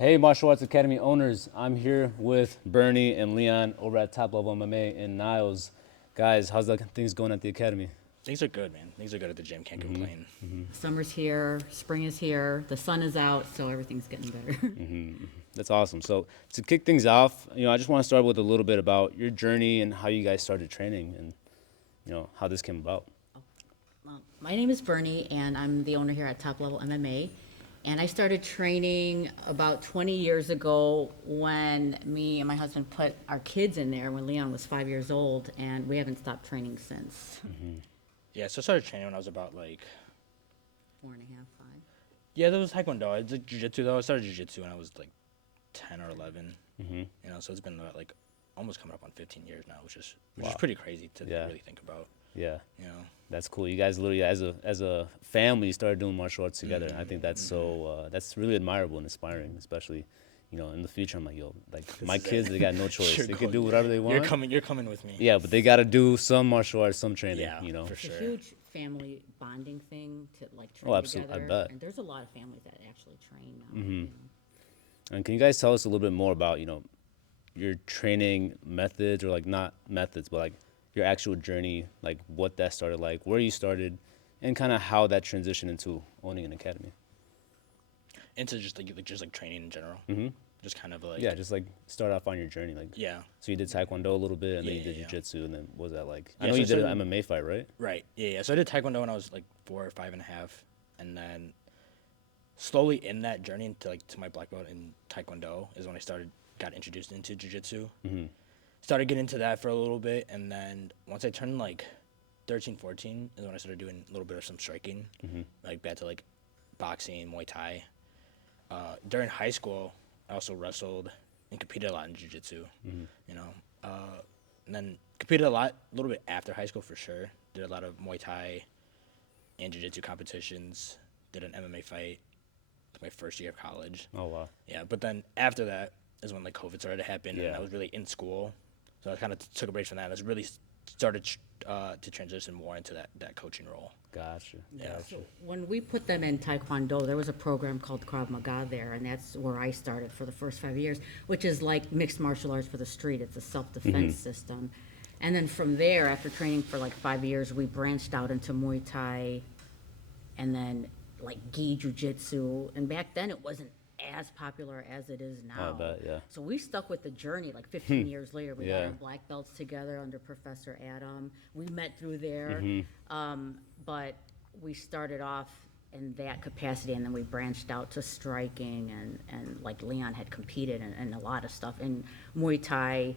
Hey, Martial Arts Academy owners. I'm here with Bernie and Leon over at Top Level MMA in Niles. Guys, how's the things going at the academy? Things are good, man. Things are good at the gym. Can't complain. Summer's here, spring is here, the sun is out, so everything's getting better. That's awesome. So to kick things off, I just want to start with a little bit about your journey and how you guys started training and how this came about. Well, my name is Bernie, and I'm the owner here at Top Level MMA. And I started training about 20 years ago when me and my husband put our kids in there when Leon was 5 years old, and we haven't stopped training since. Yeah, so I started training when I was about like, 4.5, 5. yeah, that was Taekwondo. I did Jiu-Jitsu though. I started Jiu-Jitsu when I was like 10 or 11. So it's been about like almost coming up on 15 years now, which is pretty crazy to Yeah. really think about. Yeah, You know, that's cool. You guys literally, as a family, started doing martial arts together. I think that's that's really admirable and inspiring, especially in the future. I'm like, yo, like my is it. kids, they got no choice. You're They can going- do whatever they want. You're coming with me. Yeah, but they got to do some martial arts, some training. Yeah, for It's sure. a huge family bonding thing to like train Oh, absolutely, I together. bet. And there's a lot of families that actually train now. you know. And can you guys tell us a little bit more about, your training methods, or like not methods, but like your actual journey, like what that started like, where you started, and kind of how that transitioned into owning an academy? Into just like training in general. Just kind of like Yeah, just like start off on your journey. Like, yeah. so you did Taekwondo a little bit, and then you Yeah, did yeah. Jiu-Jitsu, and then what was that like? I Yeah, know so you I did an started- MMA fight, right? Right. Yeah. So I did Taekwondo when I was like 4 or 5.5, and then slowly in that journey to my black belt in Taekwondo is when I got introduced into Jiu-Jitsu. Started getting into that for a little bit, and then once I turned like 13, 14 is when I started doing a little bit of some striking, like back to like boxing, Muay Thai. During high school, I also wrestled and competed a lot in Jiu-Jitsu. And then competed a little bit after high school for sure. Did a lot of Muay Thai and Jiu-Jitsu competitions. Did an MMA fight my first year of college. Oh wow. Yeah, but then after that is when like COVID started to happen, Yeah. and I was really in school, so I kind of took a break from that. And I was really started to transition more into that coaching role. Gotcha. Yeah. Gotcha. So when we put them in Taekwondo, there was a program called Krav Maga there, and that's where I started for the first 5 years, which is like mixed martial arts for the street. It's a self-defense system. And then from there, after training for like 5 years, we branched out into Muay Thai and then like gi jujitsu. And back then it wasn't as popular as it is now. I bet, yeah. So we stuck with the journey like 15 years later. We got Yeah. our black belts together under Professor Adam. We met through there. But we started off in that capacity, and then we branched out to striking, and like Leon had competed in a lot of stuff. In Muay Thai,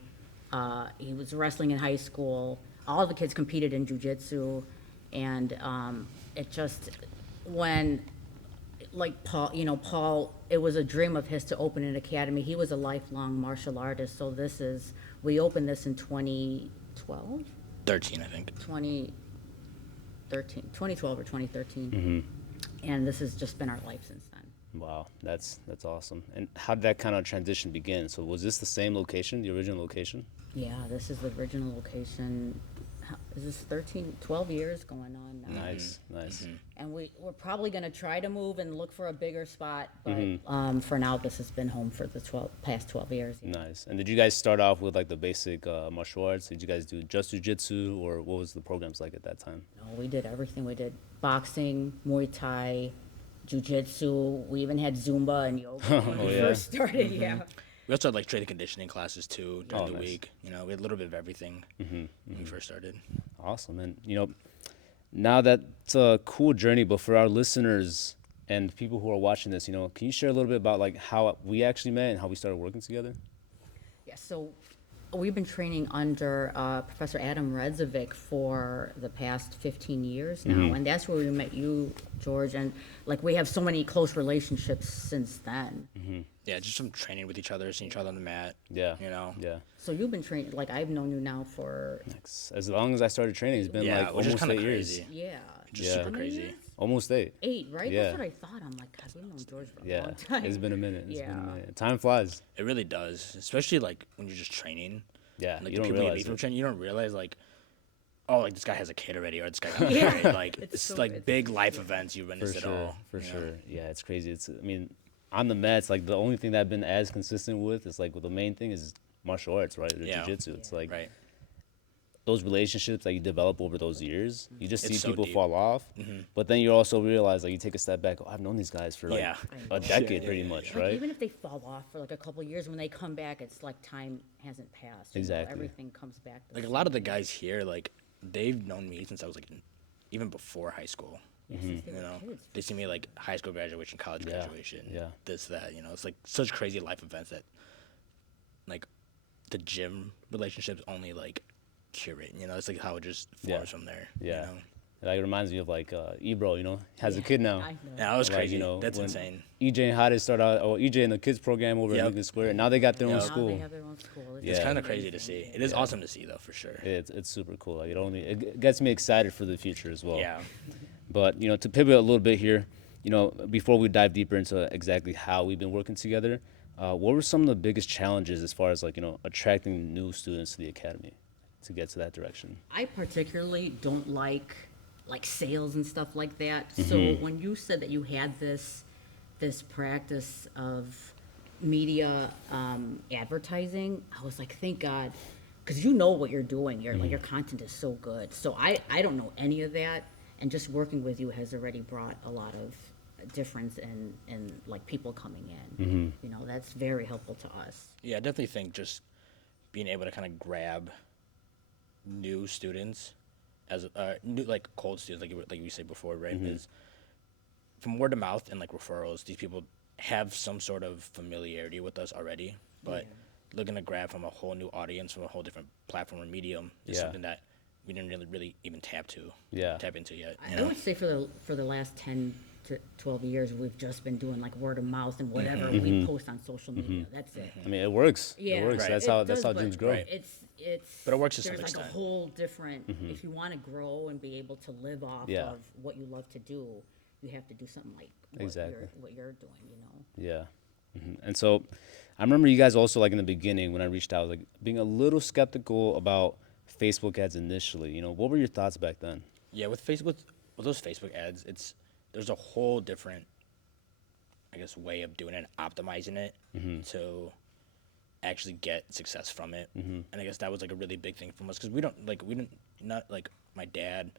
he was wrestling in high school. All the kids competed in jujitsu, and it just, when, like Paul, it was a dream of his to open an academy. He was a lifelong martial artist, so we opened this in 2012? 13, I think. 2012 or 2013. And this has just been our life since then. Wow, that's awesome. And how did that kind of transition begin? So was this the same location, the original location? Yeah, this is the original location. Is this 12 years going on now? Nice, nice. And we're probably going to try to move and look for a bigger spot, but for now, this has been home for the past 12 years. Yeah. Nice. And did you guys start off with like the basic martial arts? Did you guys do just jiu-jitsu, or what was the programs like at that time? No, we did everything. We did boxing, Muay Thai, Jiu-Jitsu. We even had Zumba and yoga when we yeah? first started, yeah. We also had like strength and conditioning classes too during Oh, the nice. week. We had a little bit of everything when we first started. Awesome. And now that's a cool journey, but for our listeners and people who are watching this, can you share a little bit about like how we actually met and how we started working together? Yeah, so we've been training under Professor Adam Redzovic for the past 15 years now, and that's where we met you, George, and like we have so many close relationships since then. Yeah, just some training with each other, seeing each other on the mat. Yeah. Yeah. So you've been training, like I've known you now for, As long as I started training, it's been like which is almost kind 8 of years. crazy. yeah. Just Yeah. super How many crazy. years? Almost 8. 8, right? Yeah. That's what I thought. I'm like, God, we've known George for a Yeah. long time. It's been a minute. It's been a Yeah. minute. Time flies. It really does, especially like when you're just training. Yeah. Like You the don't people you realize meet from it. training, you don't realize like, oh, like this guy has a kid already, or this guy got Yeah. married. Like It's it's so like good. big life events you For witness it sure, all. for you know? sure. Yeah, it's crazy. on the mats, like the only thing that I've been as consistent with is like the main thing is martial arts, right? Or Yeah. jiu-jitsu. It's like Right. those relationships that you develop over those years, you just see It's so people deep. fall off, but then you also realize, like, you take a step back, oh, I've known these guys for like Yeah. a decade pretty much, Like, right? even if they fall off for like a couple years, when they come back, it's like time hasn't passed. You know, Exactly. everything comes back. Like a lot of the guys here, like they've known me since I was like even before high school. Since they You were know, kids. they see me like high school graduation, college Yeah, graduation, yeah. this, that. You know, it's like such crazy life events that, like, the gym relationships only like curate. You know, it's like how it just forms Yeah. from there. Yeah. You know? Like, it reminds me of like Ebro, you know, has a Yeah, kid now. I know. Yeah, that was Like, crazy. you know, That's when insane. EJ and Hadi started out, or EJ in the kids program over at Yep. Lincoln Square, and now they got their own Yep. Now school. they have their own school. It's Yeah. kind of crazy to see. It is awesome to see though, for sure. It's super cool. Like, it gets me excited for the future as well. Yeah. But, you know, to pivot a little bit here, you know, before we dive deeper into exactly how we've been working together, what were some of the biggest challenges as far as like, you know, attracting new students to the academy to get to that direction? I particularly don't like sales and stuff like that. Mm-hmm. So when you said that you had this practice of media advertising, I was like, thank God, because you know what you're doing. Your Mm-hmm. like your content is so good. So I don't know any of that, and just working with you has already brought a lot of difference in like people coming in. Mm-hmm. You know, that's very helpful to us. Yeah, I definitely think just being able to kind of grab new students as new like cold students, like we said before, right? Is from word of mouth and like referrals, these people have some sort of familiarity with us already, but looking to grab from a whole new audience, from a whole different platform or medium, is Yeah. something that we didn't really even tap into yet. You I know? would say for the last 10 to 12 years, we've just been doing like word of mouth and whatever Mm-hmm. we post on social media. That's it. I mean, it works. Yeah, It works. Right. That's it how does, but gyms grow. Right. It's But it works to some there's like extent. a whole different. Mm-hmm. If you want to grow and be able to live off Yeah. of what you love to do, you have to do something like Exactly. what you're doing. You know. Yeah. And so I remember you guys also, like, in the beginning when I reached out, like, being a little skeptical about Facebook ads initially. You know, what were your thoughts back then? Yeah, with Facebook, with those Facebook ads, there's a whole different, I guess, way of doing it, optimizing it to actually get success from it. And I guess that was like a really big thing from us because we didn't not like my dad,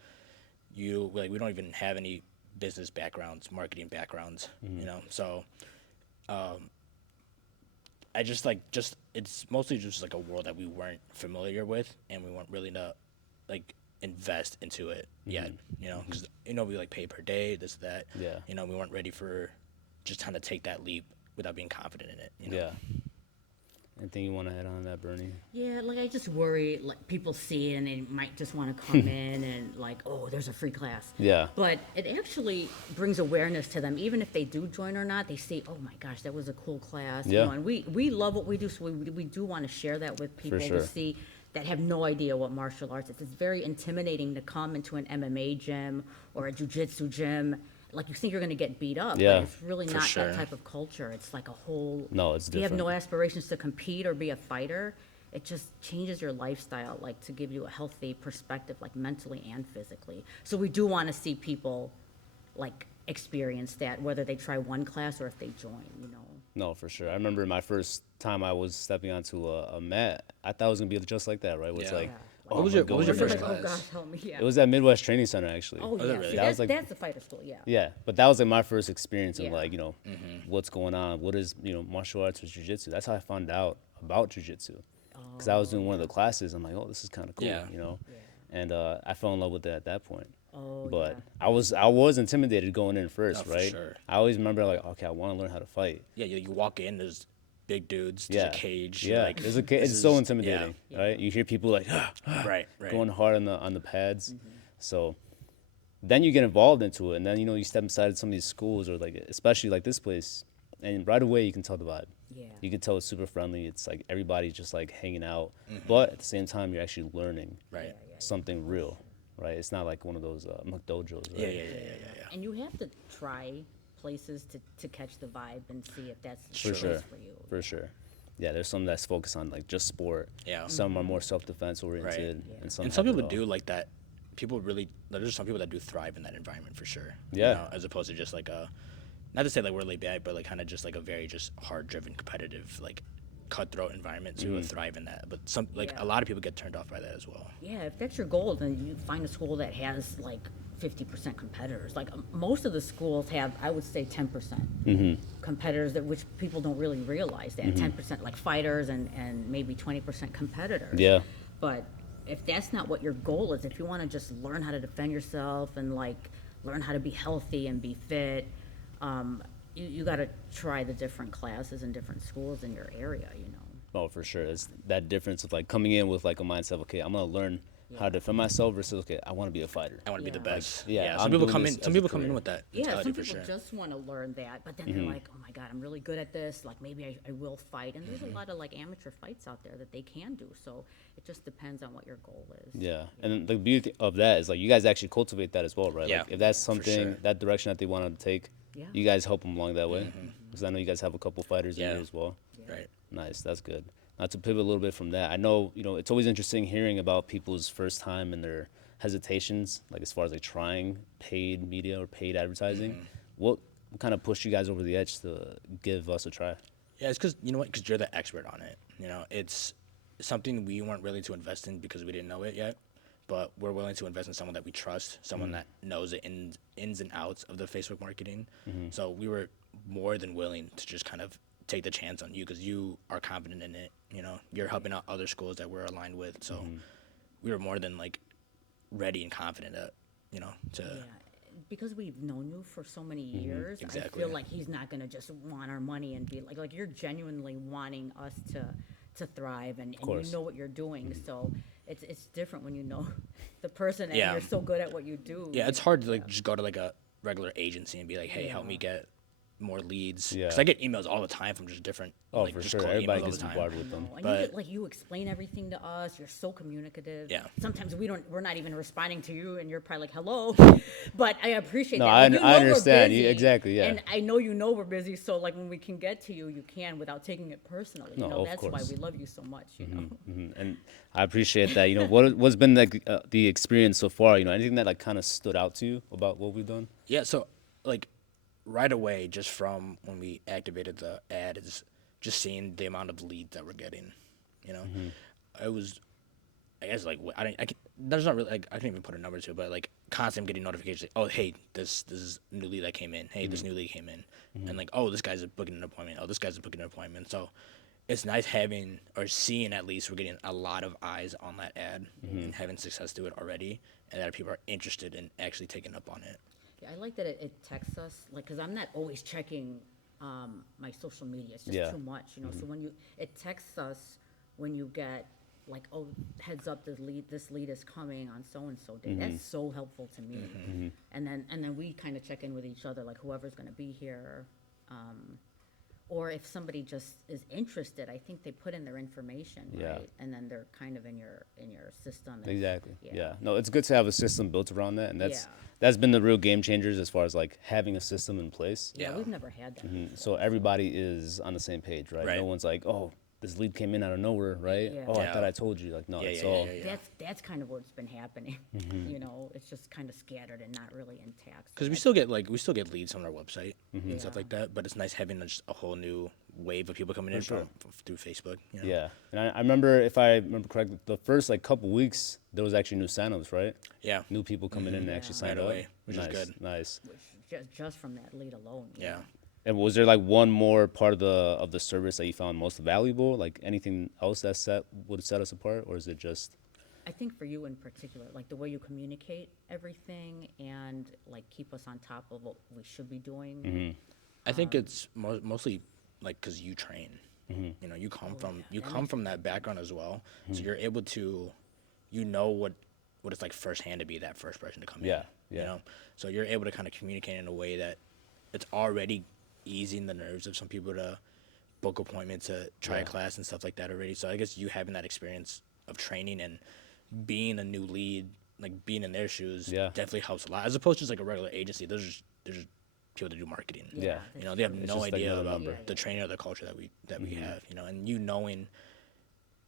we don't even have any business backgrounds, marketing backgrounds, you know. So, I just it's mostly just like a world that we weren't familiar with, and we weren't really to like invest into it yet, you know, because we like pay per day, this, that. Yeah. You know, we weren't ready for just trying to take that leap without being confident in it. You know? Yeah. Anything you want to add on that, Bernie? Yeah, like I just worry like people see it and they might just want to come in and like, oh, there's a free class. Yeah. But it actually brings awareness to them, even if they do join or not. They see, oh my gosh, that was a cool class. Yeah. You know, and we love what we do, so we do want to share that with people sure. to see that have no idea what martial arts is. It's very intimidating to come into an MMA gym or a jiu-jitsu gym. Like you think you're going to get beat up, Yeah, but it's really for not sure. that type of culture. It's like a whole. No, it's You have no different. aspirations to compete or be a fighter. It just changes your lifestyle, like to give you a healthy perspective, like mentally and physically. So we do want to see people, like, experience that, whether they try one class or if they join. You know. No, for sure. I remember my first time I was stepping onto a mat, I thought it was going to be just like that, right? Where it's Yeah. like, Yeah. oh, What was I'm your gonna What was go your in first there. Oh class? gosh, help me! Yeah. It was at Midwest Training Center, actually. Oh it yeah. really? See, That was like- that's the fighter school. Yeah. Yeah, but that was like my first experience of Yeah. like, what's going on, what is, martial arts or jiu-jitsu. That's how I found out about jiu-jitsu. Because I was doing one of the classes, I'm like, oh, this is kind of cool, Yeah. And I fell in love with it at that point. Oh, But yeah. I was intimidated going in first, Oh, for right? sure. I always remember like, okay, I want to learn how to fight. Yeah, you walk in, there's big dudes, there's Yeah, a cage. Yeah, like, there's a this it's so is- intimidating, right? You hear people like Right. going hard on the pads. Mm-hmm. So then you get involved into it, and then you step inside some of these schools, or like especially like this place, and right away you can tell the vibe. Yeah. You can tell it's super friendly. It's like everybody's just like hanging out, but at the same time you're actually learning Right. something real, right? It's not like one of those McDojos, right? Yeah. And you have to try places to catch the vibe and see if that's the For place sure, for you. for sure. Yeah, there's some that's focused on like just sport. Yeah. Some are more self-defense oriented, Yeah. and some And some have it people all. do like that. People really, there's some people that do thrive in that environment for sure. Yeah. As opposed to just like a not to say like we're laid back, but like kind of just like a very just hard driven, competitive, like cutthroat environment to thrive in that. But some like Yeah. a lot of people get turned off by that as well. Yeah, if that's your goal, then you find a school that has like 50% competitors. Like most of the schools have, I would say, 10% competitors, that which people don't really realize that 10% like fighters and maybe 20% competitors. Yeah. But if that's not what your goal is, if you want to just learn how to defend yourself and like learn how to be healthy and be fit, you got to try the different classes and different schools in your area. Oh, for sure. It's that difference of like coming in with like a mindset of, okay, I'm gonna learn how to defend myself versus, okay, I want to be a fighter. I want to be the Yeah. best. yeah, Some I'm people doing come this in. as Some a people come in career. with that Yeah, mentality some for people sure. just want to learn that, but then they're like, oh my God, I'm really good at this. Like maybe I will fight. And there's a lot of like amateur fights out there that they can do. So it just depends on what your goal is. Yeah, and the beauty of that is like you guys actually cultivate that as well, right? Yeah, Like if that's for something, sure. that direction that they want to take, Yeah. you guys help them along that way. Because I know you guys have a couple fighters in Yeah. here as well. Right. Nice, that's good. Not to pivot a little bit from that, I know, it's always interesting hearing about people's first time and their hesitations, like as far as like trying paid media or paid advertising. What kind of pushed you guys over the edge to give us a try? Yeah, it's because you know what? Because you're the expert on it. It's something we weren't willing to invest in because we didn't know it yet. But we're willing to invest in someone that we trust, someone that knows the ins and outs of the Facebook marketing. So we were more than willing to just kind of take the chance on you because you are confident in it. You're helping out other schools that we're aligned with. So we were more than like ready and confident to. Yeah, because we've known you for so many years, Exactly. I feel like he's not gonna just want our money and be like you're genuinely wanting us to thrive, and you course. know what you're doing. So it's different when you know the person and Yeah. you're so good at what you do. Yeah, it's hard to like just go to like a regular agency and be like, hey, help me get more leads. Yeah. Because I get emails all the time from just different. Oh, like, for just sure. cold Everybody emails all gets the time. bombarded with them. And But- you explain everything to us. You're so communicative. Yeah. Sometimes we're not even responding to you, and you're probably like, "Hello," but I appreciate No, that. I Like, you know I we're understand. You- busy, exactly, yeah. And I know we're busy, so like when we can get to you, you can without taking it personally. No, of That's why course. we love you so much. And I appreciate that. What's been like the experience so far? Anything that like kind of stood out to you about what we've done? Yeah, so like right away, just from when we activated the ad, is just seeing the amount of leads that we're getting. It was, I guess like there's not really like I can't even put a number to it, but like constantly getting notifications. Like, oh, hey, this is a new lead that came in. Hey, this new lead came in, and like, oh, this guy's booking an appointment. Oh, this guy's booking an appointment. So it's nice having or seeing at least we're getting a lot of eyes on that ad and having success to it already, and that people are interested in actually taking up on it. Yeah, I like that it texts us, like, because I'm not always checking my social media. It's just Yeah. too much, So when it texts us when you get like, oh, heads up, this lead is coming on so and so day. That's so helpful to me. And then we kind of check in with each other, like whoever's going to be here. Or if somebody just is interested, I think they put in their information, Yeah. right? And then they're kind of in your system. and- Exactly. Yeah. No, it's good to have a system built around that, and Yeah. that's been the real game changers as far as like having a system in place. Yeah, Yeah. we've never had that. So everybody is on the same page, right? Right. No one's like, oh, this lead came in out of nowhere, right? Yeah. Oh, I Yeah. thought I told you. Like, no, Yeah, it's yeah, all. yeah, yeah. That's kind of what's been happening. It's just kind of scattered and not really intact. So Because we that's- still get leads on our website and stuff Yeah. like that. But it's nice having just a whole new wave of people coming in sure. from through Facebook. Yeah, and I remember, if I remember correctly, the first like couple weeks there was actually new signups, right? Yeah. New people coming in and actually Yeah. signed Right up. away, which is Nice, good. Nice. just from that lead alone. Yeah. And was there like one more part of the service that you found most valuable? Like anything else that would set us apart, or is it just? I think for you in particular, like the way you communicate everything and like keep us on top of what we should be doing. I think it's mostly like because you train. You come from that background as well, so you're able to, what it's like firsthand to be that first person to come Yeah, in. yeah. So you're able to kind of communicate in a way that it's already easing the nerves of some people to book appointments to try a class and stuff like that already. So I guess you having that experience of training and being a new lead, like being in their shoes, Yeah. definitely helps a lot. As opposed to just like a regular agency, there's just people that do marketing. Yeah. They have It's no just like idea another about number. the training or the culture that we have, and knowing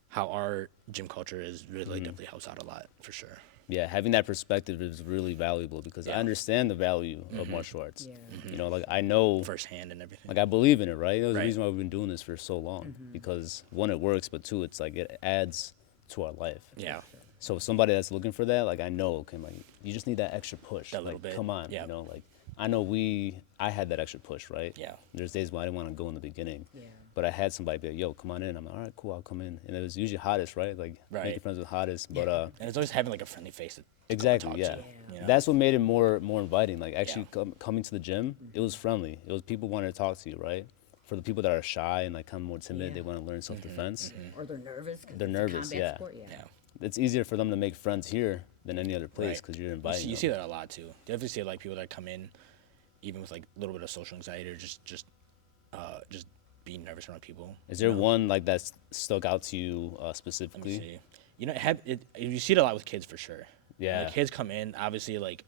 how our gym culture is really definitely helps out a lot for sure. Yeah, having that perspective is really valuable because I Yeah. understand the value of martial arts. Yeah. You know, like I know, Firsthand and everything. like I believe in it, right? There's a Right. reason why we've been doing this for so long because one, it works, but two, it's like it adds to our life. Yeah. So somebody that's looking for that, like I know, okay, like you just need that extra push. That like, little bit, come on, yeah. you know, like I know I had that extra push, right? Yeah. There's days when I didn't want to go in the beginning, Yeah. but I had somebody be like, "Yo, come on in." I'm like, "All right, cool, I'll come in." And it was usually hottest, right? Like Right. making friends with hottest, but And it's always having like a friendly face to exactly, talk yeah. to. You know? That's what made it more inviting. Like actually Yeah. coming to the gym, it was friendly. It was people wanted to talk to you, right? For the people that are shy and like kind of more timid, they Yeah. want to learn self defense. Or they're nervous. 'Cause They're it's a nervous, combat yeah. Sport. Yeah. Yeah. It's easier for them to make friends here than any other place Right. because you're You inviting see, you them. see that a lot too. You definitely see like people that come in, even with like a little bit of social anxiety or just being nervous around people. Is there one like that's stuck out to you Let me specifically? see. You know, you see it a lot with kids for sure. When Yeah. the kids come in, obviously like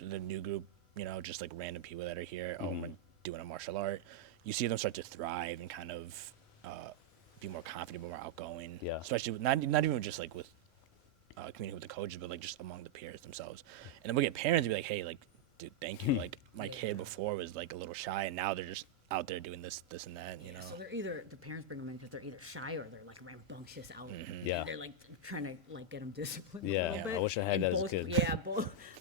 the new group, you know, just like random people that are here. Oh, I'm doing a martial art. You see them start to thrive and kind of be more confident, more outgoing. Yeah. Especially with, not even just like with communicating with the coaches, but like just among the peers themselves. And then we get parents to be like, hey, like, dude, thank you. Like my kid before was like a little shy, and now they're just out there doing this, and that. You know. So they're either the parents bring them in because they're either shy or they're like rambunctious out. Yeah. They're like trying to like get them disciplined. Yeah. A little Yeah, bit. I wish I had And that as a both, kid. Yeah,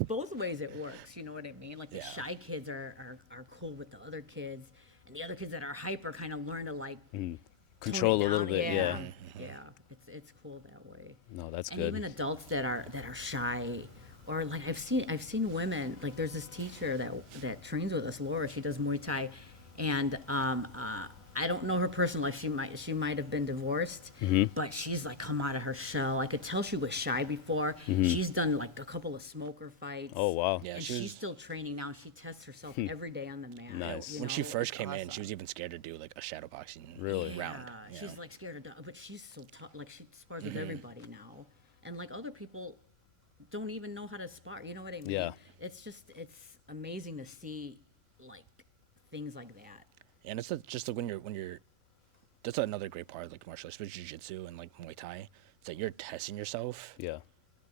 both ways it works. You know what I mean? Like the Yeah. shy kids are cool with the other kids, and the other kids that are hyper kind of learn to like tone Control it a little down. bit, yeah. Yeah, it's cool that way. No, that's And good. even adults that are shy, or like I've seen women, like there's this teacher that trains with us, Laura. She does Muay Thai, and I don't know her personal life. She might have been divorced, but she's like come out of her shell. I could tell she was shy before. She's done like a couple of smoker fights. Oh wow. Yeah, And she was- she's still training now. She tests herself every day on the mat. Nice. you When know, she first it's came in, she awesome. was even scared to do like a shadow boxing Really? round. Yeah, you she's know? like scared of dog, but she's so tough. Like she spars with everybody now, and like other people don't even know how to spar. You know what I mean? Yeah. It's amazing to see like things like that. And it's just like when you're that's another great part of like martial arts, especially jiu-jitsu and like Muay Thai, is that you're testing yourself Yeah.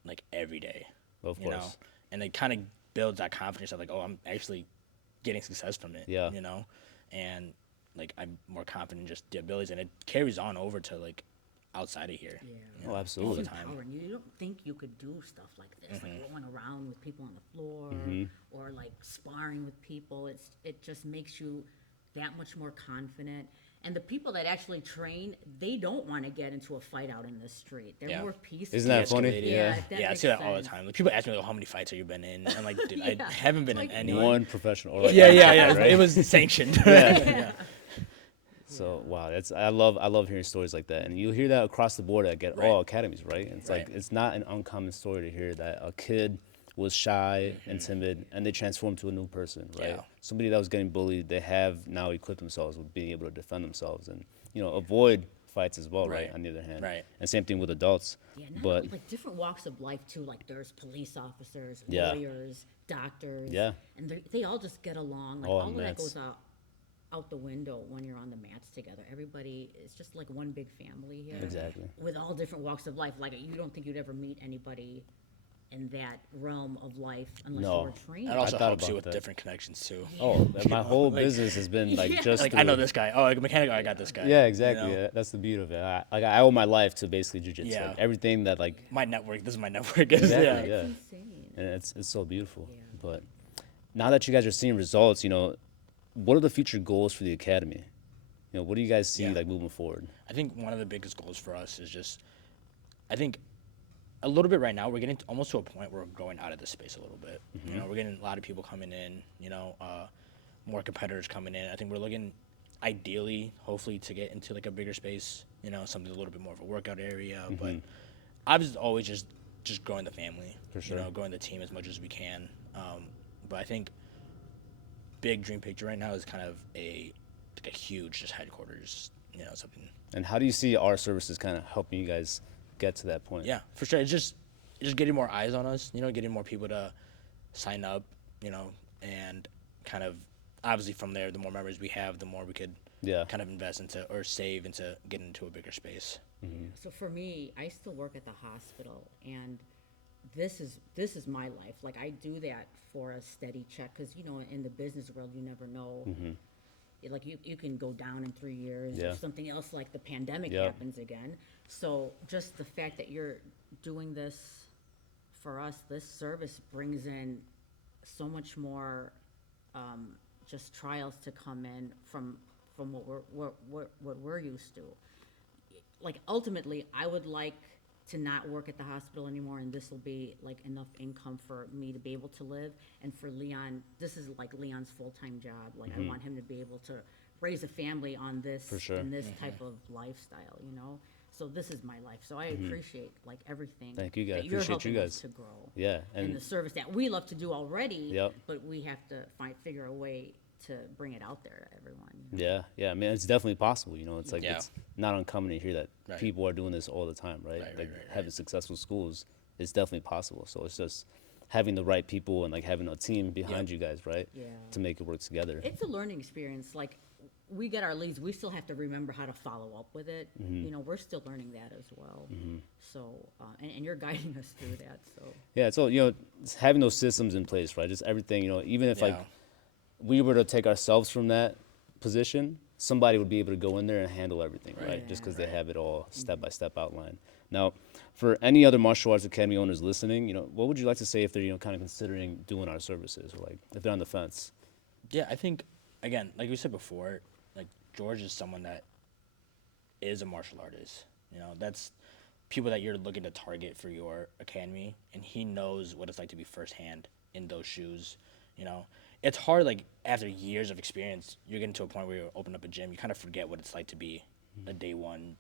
like every day. Of you know? course. And it kind of builds that confidence of like, oh, I'm actually getting success from it. Yeah. You know? And like I'm more confident in just the abilities, and it carries on over to like outside of here. Yeah. you Oh, know, absolutely. all the It's time. empowering. You don't think you could do stuff like this, like rolling around with people on the floor, or like sparring with people. It just makes you that much more confident. And the people that actually train, they don't want to get into a fight out in the street. They're Yeah. more peaceful. Isn't that funny? De-escalated. Yeah. if that Yeah, I makes see that all the sense. time. Like, people ask me like, how many fights have you been in? And like, dude, I Yeah. haven't been Like, in any. One professional. Or like Yeah. right? It was sanctioned. Yeah. So wow, I love hearing stories like that, and you hear that across the board at all academies, right? It's like Right. it's not an uncommon story to hear that a kid was shy and timid, and they transformed to a new person, right? Yeah. Somebody that was getting bullied, they have now equipped themselves with being able to defend themselves and avoid fights as well, right? Right. On the other hand, Right. And same thing with adults, Yeah, but like different walks of life too. Like there's police officers, Yeah. lawyers, doctors. Yeah. and they all just get along. Like All all on of that mats. goes out the window when you're on the mats together. Everybody is just like one big family here. Exactly. With all different walks of life. Like you don't think you'd ever meet anybody in that realm of life unless No. you were trained. That also thought helps you about with that. different connections too. oh, my whole like- business has been like Yeah. just Like I know through- this guy. Oh, like a mechanic. Oh, I got this guy. Yeah, you exactly. know? Yeah, that's the beauty of it. I owe my life to basically jujitsu. Yeah. Like, everything that like My network. This is my network. Exactly, yeah. yeah. It's insane. and it's so beautiful. Yeah. But now that you guys are seeing results, what are the future goals for the academy? What do you guys see Yeah. like moving forward? I think one of the biggest goals for us is just, I think, a little bit right now we're getting almost to a point where we're growing out of this space a little bit. We're getting a lot of people coming in. More competitors coming in. I think we're looking, ideally, hopefully, to get into like a bigger space. Something a little bit more of a workout area. But obviously, always just growing the family. For sure. Growing the team as much as we can. But I think big dream picture right now is kind of a huge just headquarters. Something. And how do you see our services kind of helping you guys get to that point? Yeah, for sure. It's just getting more eyes on us, getting more people to sign up, and kind of obviously from there, the more members we have, the more we could Yeah. kind of invest into or save into getting into a bigger space. So for me, I still work at the hospital, and this is my life. Like I do that for a steady check because you know in the business world you never know. Like you can go down in 3 years Yeah. or something else like the pandemic Yep. happens again. So just the fact that you're doing this for us, this service brings in so much more just trials to come in from what we're used to. Like ultimately, I would like to not work at the hospital anymore, and this will be like enough income for me to be able to live. And for Leon, this is like Leon's full-time job. Like I want him to be able to raise a family on this For sure. and this type of lifestyle, you know. So this is my life. So I appreciate like everything. Thank you, guys. That you're Appreciate you helping us guys. to grow. Yeah, And and the service that we love to do already. Yep. But we have to figure a way to bring it out there to everyone. You know? yeah, yeah. I mean, it's definitely possible. You know, it's like Yeah. it's not uncommon to hear that Right. people are doing this all the time, right? Right, Like right, having successful schools is definitely possible. So it's just having the right people and like having a team behind you guys, right? Yeah. To make it work together. It's a learning experience. Like we get our leads, we still have to remember how to follow up with it. You know, we're still learning that as well. So, and you're guiding us through that. So Yeah, so you know, it's having those systems in place, right? Just everything, you know, even if like Yeah. we were to take ourselves from that position, somebody would be able to go in there and handle everything, right? Right. Just because Right. they have it all step by step outlined. Now, for any other martial arts academy owners listening, you know, what would you like to say if they're, you know, kind of considering doing our services, or like if they're on the fence? Yeah, I think again, like we said before, like George is someone that is a martial artist. You know, that's people that you're looking to target for your academy, and he knows what it's like to be firsthand in those shoes. You know, it's hard. Like after years of experience, you're getting to a point where you open up a gym, you kind of forget what it's like to be a day one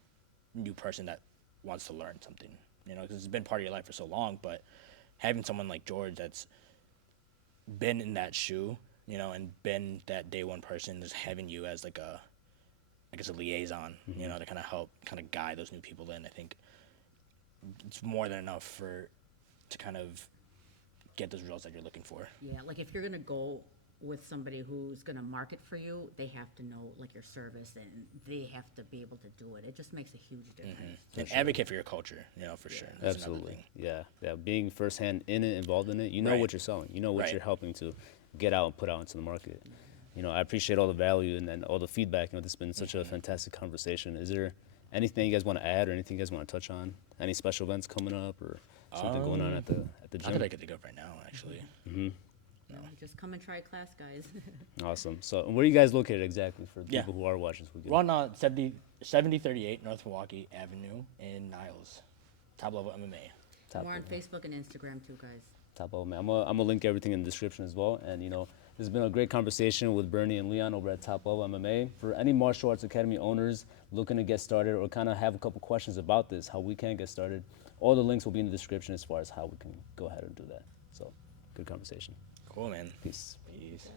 new person that wants to learn something. You know, because it's been part of your life for so long. But having someone like George that's been in that shoe, you know, and been that day one person, just having you as like a, I guess a liaison, you know, to kind of help, kind of guide those new people in. I think it's more than enough to kind of get those results that you're looking for. yeah, like if you're gonna go with somebody who's gonna market for you, they have to know like your service and they have to be able to do it. It just makes a huge difference. And advocate for your culture, you know, for sure. That's another Absolutely. thing. Yeah, yeah. Being firsthand in it, involved in it, you know Right. what you're selling. You know what Right. you're helping to get out and put out into the market. You know, I appreciate all the value and all the feedback. You know, this has been such a fantastic conversation. Is there anything you guys want to add or anything you guys want to touch on? Any special events coming up or something going on at the Not gym? that I could think of right now, actually. You know, just come and try a class, guys. Awesome. So, where are you guys located exactly for the Yeah. people who are watching this weekend? We're on 7038 North Milwaukee Avenue in Niles. Top level MMA. Top We're on of- Facebook and Instagram too, guys. Top of, man. I'm gonna link everything in the description as well. And you know, this has been a great conversation with Bernie and Leon over at Top Level MMA. For any martial arts academy owners looking to get started or kind of have a couple questions about this, how we can get started, all the links will be in the description as far as how we can go ahead and do that. So, good conversation. Cool, man. Peace. Peace.